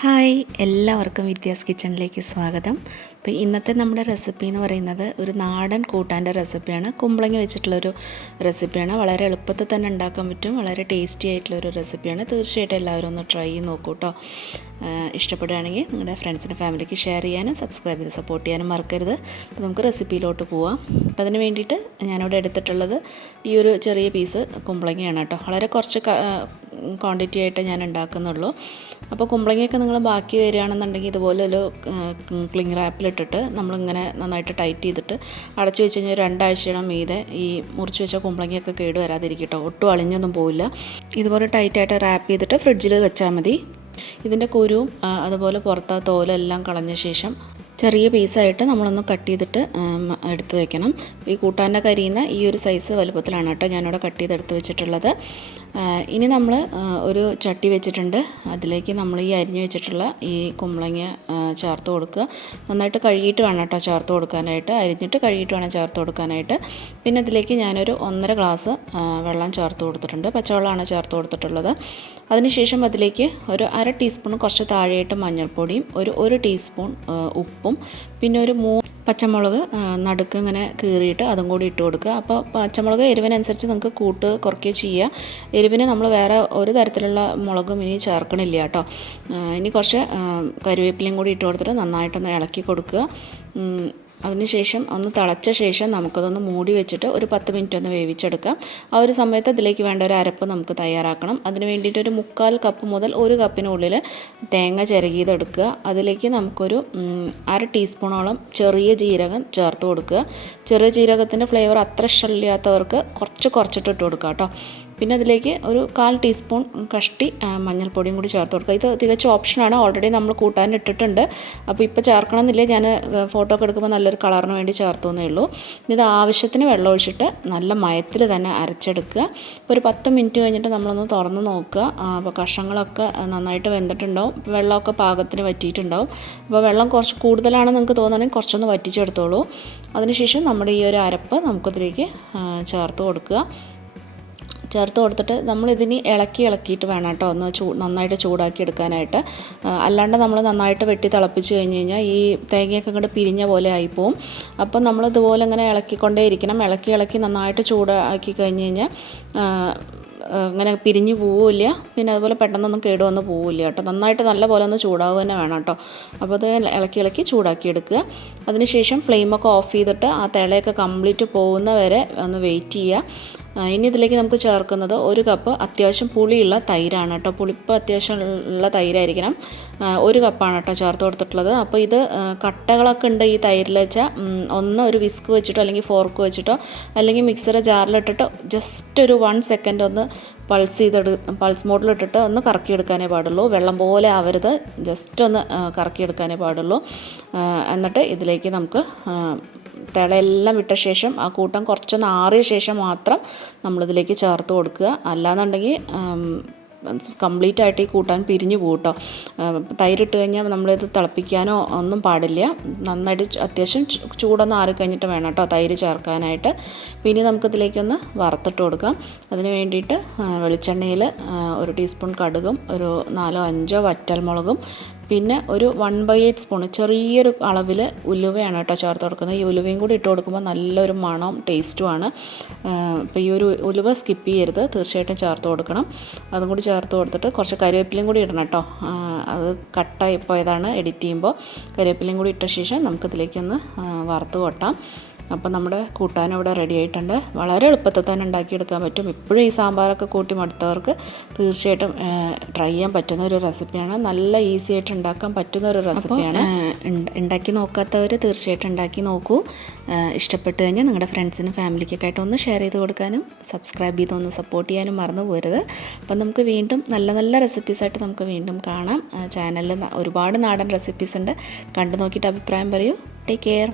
Hi, എല്ലാവർക്കും വിദ്യാസ് കിച്ചണിലേക്ക് സ്വാഗതം. അപ്പോൾ ഇന്നത്തെ നമ്മുടെ റെസിപ്പി എന്ന് പറയുന്നത് ഒരു നാടൻ കൂട്ടാൻ്റെ റെസിപ്പിയാണ്. കുമ്പളങ്ങ വെച്ചിട്ടുള്ളൊരു റെസിപ്പിയാണ്. വളരെ എളുപ്പത്തിൽ തന്നെ ഉണ്ടാക്കാൻ പറ്റും. വളരെ ടേസ്റ്റി ആയിട്ടുള്ളൊരു റെസിപ്പിയാണ്. തീർച്ചയായിട്ടും എല്ലാവരും ഒന്ന് ട്രൈ ചെയ്ത് നോക്കൂ കേട്ടോ. ഇഷ്ടപ്പെടുകയാണെങ്കിൽ നിങ്ങളുടെ ഫ്രണ്ട്സിൻ്റെ ഫാമിലിക്ക് ഷെയർ ചെയ്യാനും സബ്സ്ക്രൈബ് ചെയ്ത് സപ്പോർട്ട് ചെയ്യാനും മറക്കരുത്. അപ്പോൾ നമുക്ക് റെസിപ്പിയിലോട്ട് പോവാം. അപ്പോൾ അതിന് വേണ്ടിയിട്ട് ഞാനിവിടെ എടുത്തിട്ടുള്ളത് ഈ ഒരു ചെറിയ പീസ് കുമ്പളങ്ങയാണ് കേട്ടോ. വളരെ കുറച്ച് ക്വാണ്ടിറ്റി ആയിട്ട് ഞാൻ ഉണ്ടാക്കുന്നുള്ളൂ. അപ്പോൾ കുമ്പളങ്ങയൊക്കെ നിങ്ങൾ ബാക്കി വരികയാണെന്നുണ്ടെങ്കിൽ ഇതുപോലെ ഒരു ക്ലിങ് റാപ്പിലിട്ടിട്ട് നമ്മളിങ്ങനെ നന്നായിട്ട് ടൈറ്റ് ചെയ്തിട്ട് അടച്ചു വെച്ച് കഴിഞ്ഞാൽ 2 ആഴ്ചയുടെ മീതെ ഈ മുറിച്ച് വെച്ച കുമ്പളങ്ങയൊക്കെ കേട് വരാതിരിക്കും കേട്ടോ. ഒട്ടും അളിഞ്ഞൊന്നും പോവില്ല. ഇതുപോലെ ടൈറ്റായിട്ട് റാപ്പ് ചെയ്തിട്ട് ഫ്രിഡ്ജിൽ വെച്ചാൽ മതി. ഇതിൻ്റെ കുരുവും അതുപോലെ പുറത്തെ തോലെല്ലാം കളഞ്ഞ ശേഷം ചെറിയ പീസായിട്ട് നമ്മളൊന്ന് കട്ട് ചെയ്തിട്ട് എടുത്ത് വെക്കണം. ഈ കൂട്ടാൻ്റെ കരിയുന്ന ഈ ഒരു സൈസ് വലുപ്പത്തിലാണ് കേട്ടോ ഞാനിവിടെ കട്ട് ചെയ്തെടുത്ത് വെച്ചിട്ടുള്ളത്. ഇനി നമ്മൾ ഒരു ചട്ടി വെച്ചിട്ടുണ്ട്. അതിലേക്ക് നമ്മൾ ഈ അരിഞ്ഞു വെച്ചിട്ടുള്ള ഈ കുമ്പളങ്ങ ചേർത്ത് കൊടുക്കുക. നന്നായിട്ട് കഴുകിയിട്ട് വേണം കേട്ടോ ചേർത്ത് കൊടുക്കാനായിട്ട്. അരിഞ്ഞിട്ട് കഴുകിയിട്ട് വേണം ചേർത്ത് കൊടുക്കാനായിട്ട്. പിന്നെ ഇതിലേക്ക് ഞാനൊരു 1.5 ഗ്ലാസ് വെള്ളം ചേർത്ത് കൊടുത്തിട്ടുണ്ട്. പച്ചവെള്ളമാണ് ചേർത്ത് കൊടുത്തിട്ടുള്ളത്. അതിനുശേഷം അതിലേക്ക് ഒരു 1/2 ടീസ്പൂൺ കുറച്ച് താഴെയായിട്ട് മഞ്ഞൾപ്പൊടിയും 1 ടീസ്പൂൺ ഉപ്പും പിന്നെ ഒരു 3 പച്ചമുളക് നടുക്ക് ഇങ്ങനെ കീറിയിട്ട് അതും കൂടി ഇട്ട് കൊടുക്കുക. അപ്പോൾ പച്ചമുളക് എരിവിനനുസരിച്ച് നിങ്ങൾക്ക് കുറയ്ക്കുകയോ ചെയ്യുക. എരിവിന് നമ്മൾ വേറെ ഒരു തരത്തിലുള്ള മുളകും ഇനി ചേർക്കണില്ല കേട്ടോ. ഇനി കുറച്ച് കറിവേപ്പിലയും കൂടി ഇട്ട് കൊടുത്തിട്ട് നന്നായിട്ടൊന്ന് ഇളക്കി കൊടുക്കുക. അതിനുശേഷം ഒന്ന് തിളച്ച ശേഷം നമുക്കതൊന്ന് മൂടി വെച്ചിട്ട് ഒരു 10 മിനിറ്റ് ഒന്ന് വേവിച്ചെടുക്കാം. ആ ഒരു സമയത്ത് അതിലേക്ക് വേണ്ട ഒരു അരപ്പ് നമുക്ക് തയ്യാറാക്കണം. അതിന് വേണ്ടിയിട്ട് ഒരു 3/4 കപ്പ് മുതൽ 1 കപ്പിനുള്ളിൽ തേങ്ങ ചിരകിയതെടുക്കുക. അതിലേക്ക് നമുക്കൊരു 1/2 ടീസ്പൂണോളം ചെറിയ ജീരകം ചേർത്ത് കൊടുക്കുക. ചെറിയ ജീരകത്തിൻ്റെ ഫ്ലേവർ അത്ര ഇഷ്ടമില്ലാത്തവർക്ക് കുറച്ചിട്ട് ഇട്ട് കൊടുക്കുക കേട്ടോ. പിന്നെ അതിലേക്ക് ഒരു 1/4 ടീസ്പൂൺ കഷ്ടി മഞ്ഞൾപ്പൊടിയും കൂടി ചേർത്ത് കൊടുക്കുക. ഇത് തികച്ചും ഓപ്ഷനാണ്. ഓൾറെഡി നമ്മൾ കൂട്ടാൻ ഇട്ടിട്ടുണ്ട്. അപ്പോൾ ഇപ്പോൾ ചേർക്കണമെന്നില്ല. ഞാൻ ഫോട്ടോ ഒക്കെ എടുക്കുമ്പോൾ നല്ലൊരു കളറിന് വേണ്ടി ചേർത്തുന്നേ ഉള്ളൂ. ഇത് ആവശ്യത്തിന് വെള്ളം ഒഴിച്ചിട്ട് നല്ല മയത്തിൽ തന്നെ അരച്ചെടുക്കുക. ഇപ്പോൾ ഒരു 10 മിനിറ്റ് കഴിഞ്ഞിട്ട് നമ്മളൊന്ന് തുറന്ന് നോക്കുക. അപ്പോൾ കഷ്ണങ്ങളൊക്കെ നന്നായിട്ട് വെന്തിട്ടുണ്ടാവും. വെള്ളമൊക്കെ പാകത്തിന് വറ്റിയിട്ടുണ്ടാവും. അപ്പോൾ വെള്ളം കുറച്ച് കൂടുതലാണെന്ന് നിങ്ങൾക്ക് തോന്നുകയാണെങ്കിൽ കുറച്ചൊന്ന് വറ്റിച്ചെടുത്തോളൂ. അതിനുശേഷം നമ്മുടെ ഈ ഒരു അരപ്പ് നമുക്കതിലേക്ക് ചേർത്ത് കൊടുക്കുക. ചേർത്ത് കൊടുത്തിട്ട് നമ്മളിതിന് ഇളക്കിയിട്ട് വേണം കേട്ടോ ഒന്ന് നന്നായിട്ട് ചൂടാക്കി എടുക്കാനായിട്ട്. അല്ലാണ്ട് നമ്മൾ നന്നായിട്ട് വെട്ടി തിളപ്പിച്ച് കഴിഞ്ഞ് കഴിഞ്ഞാൽ ഈ തേങ്ങയൊക്കെ ഇങ്ങോട്ട് പിരിഞ്ഞ പോലെ ആയിപ്പോവും. അപ്പം നമ്മളിതുപോലെ ഇങ്ങനെ ഇളക്കിക്കൊണ്ടേ ഇരിക്കണം. ഇളക്കി നന്നായിട്ട് ചൂടാക്കി കഴിഞ്ഞ് കഴിഞ്ഞാൽ അങ്ങനെ പിരിഞ്ഞു പോവില്ല. പിന്നെ അതുപോലെ പെട്ടെന്നൊന്നും കേടുവന്ന് പോവില്ല കേട്ടോ. നന്നായിട്ട് നല്ല പോലെ ഒന്ന് ചൂടാവുക തന്നെ വേണം കേട്ടോ. അപ്പോൾ അത് ഇളക്കി ചൂടാക്കി എടുക്കുക. അതിനുശേഷം ഫ്ലെയിമൊക്കെ ഓഫ് ചെയ്തിട്ട് ആ തിളയൊക്കെ കംപ്ലീറ്റ് പോകുന്ന വരെ ഒന്ന് വെയിറ്റ് ചെയ്യുക. ഇനി ഇതിലേക്ക് നമുക്ക് ചേർക്കുന്നത് 1 കപ്പ് അത്യാവശ്യം പുളിയുള്ള തൈരാണ് കേട്ടോ. പുളിപ്പ് അത്യാവശ്യം ഉള്ള തൈരായിരിക്കണം. 1 കപ്പാണ് കേട്ടോ ചേർത്ത് കൊടുത്തിട്ടുള്ളത്. അപ്പോൾ ഇത് കട്ടകളൊക്കെ ഉണ്ട് ഈ തൈരിൽ വെച്ചാൽ ഒന്ന് ഒരു വിസ്ക് വെച്ചിട്ടോ അല്ലെങ്കിൽ ഫോർക്ക് വെച്ചിട്ടോ അല്ലെങ്കിൽ മിക്സറെ ജാറിലിട്ടിട്ട് ജസ്റ്റ് ഒരു 1 സെക്കൻഡ് ഒന്ന് പൾസ് മോഡിലിട്ടിട്ട് ഒന്ന് കറക്കിയെടുക്കാനേ പാടുള്ളൂ. വെള്ളം പോലെ ആവരുത്. ജസ്റ്റ് ഒന്ന് കറക്കിയെടുക്കാനേ പാടുള്ളൂ. എന്നിട്ട് ഇതിലേക്ക് നമുക്ക് തിളയെല്ലാം വിട്ട ശേഷം ആ കൂട്ടം കുറച്ചൊന്ന് ആറിയ ശേഷം മാത്രം നമ്മളിതിലേക്ക് ചേർത്ത് കൊടുക്കുക. അല്ലാന്നുണ്ടെങ്കിൽ കംപ്ലീറ്റ് ആയിട്ട് ഈ കൂട്ടാൻ പിരിഞ്ഞു പോകും കേട്ടോ. തൈരിട്ട് കഴിഞ്ഞാൽ നമ്മളിത് തിളപ്പിക്കാനോ ഒന്നും പാടില്ല. നന്നായിട്ട് അത്യാവശ്യം ചൂടൊന്ന് ആറിക്കഴിഞ്ഞിട്ട് വേണം കേട്ടോ തൈര് ചേർക്കാനായിട്ട്. പിന്നെ നമുക്കിതിലേക്കൊന്ന് വറുത്തിട്ട് കൊടുക്കാം. അതിന് വേണ്ടിയിട്ട് വെളിച്ചെണ്ണയിൽ 1 ടീസ്പൂൺ കടുകും ഒരു 4-5 വറ്റൽമുളകും പിന്നെ ഒരു 1/8 സ്പൂൺ ചെറിയൊരു അളവിൽ ഉലുവയാണ് കേട്ടോ ചേർത്ത് കൊടുക്കുന്നത്. ഈ ഉലുവയും കൂടി ഇട്ട് കൊടുക്കുമ്പോൾ നല്ലൊരു മണവും ടേസ്റ്റുമാണ്. അപ്പോൾ ഈ ഒരു ഉലുവ സ്കിപ്പ് ചെയ്യരുത്, തീർച്ചയായിട്ടും ചേർത്ത് കൊടുക്കണം. അതും കൂടി ചേർത്ത് കൊടുത്തിട്ട് കുറച്ച് കറിവേപ്പിലയും കൂടി ഇടണം കേട്ടോ. അത് കട്ടായി പോയതാണ് എഡിറ്റ് ചെയ്യുമ്പോൾ. കറിവേപ്പിലയും കൂടി ഇട്ട ശേഷം നമുക്കിതിലേക്കൊന്ന് വറുത്ത് കൊട്ടാം. അപ്പോൾ നമ്മുടെ കൂട്ടാൻ ഇവിടെ റെഡി ആയിട്ടുണ്ട്. വളരെ എളുപ്പത്തിൽ തന്നെ ഉണ്ടാക്കിയെടുക്കാൻ പറ്റും. ഇപ്പോഴും ഈ സാമ്പാറൊക്കെ കൂട്ടി മടുത്തവർക്ക് തീർച്ചയായിട്ടും ട്രൈ ചെയ്യാൻ പറ്റുന്ന ഒരു റെസിപ്പിയാണ്. നല്ല ഈസി ആയിട്ട് ഉണ്ടാക്കാൻ പറ്റുന്ന ഒരു റെസിപ്പിയാണ്. ഉണ്ടാക്കി നോക്കാത്തവർ തീർച്ചയായിട്ടും ഉണ്ടാക്കി നോക്കൂ. ഇഷ്ടപ്പെട്ട് കഴിഞ്ഞാൽ നിങ്ങളുടെ ഫ്രണ്ട്സിനും ഫാമിലിക്കൊക്കെ ആയിട്ട് ഒന്ന് ഷെയർ ചെയ്ത് കൊടുക്കാനും സബ്സ്ക്രൈബ് ചെയ്ത് ഒന്ന് സപ്പോർട്ട് ചെയ്യാനും മറന്നു പോരുത്. അപ്പം നമുക്ക് വീണ്ടും നല്ല റെസിപ്പീസായിട്ട് നമുക്ക് വീണ്ടും കാണാം. ചാനലിൽ ഒരുപാട് നാടൻ റെസിപ്പീസ് ഉണ്ട്. കണ്ടു നോക്കിയിട്ട് അഭിപ്രായം പറയൂ. Take care.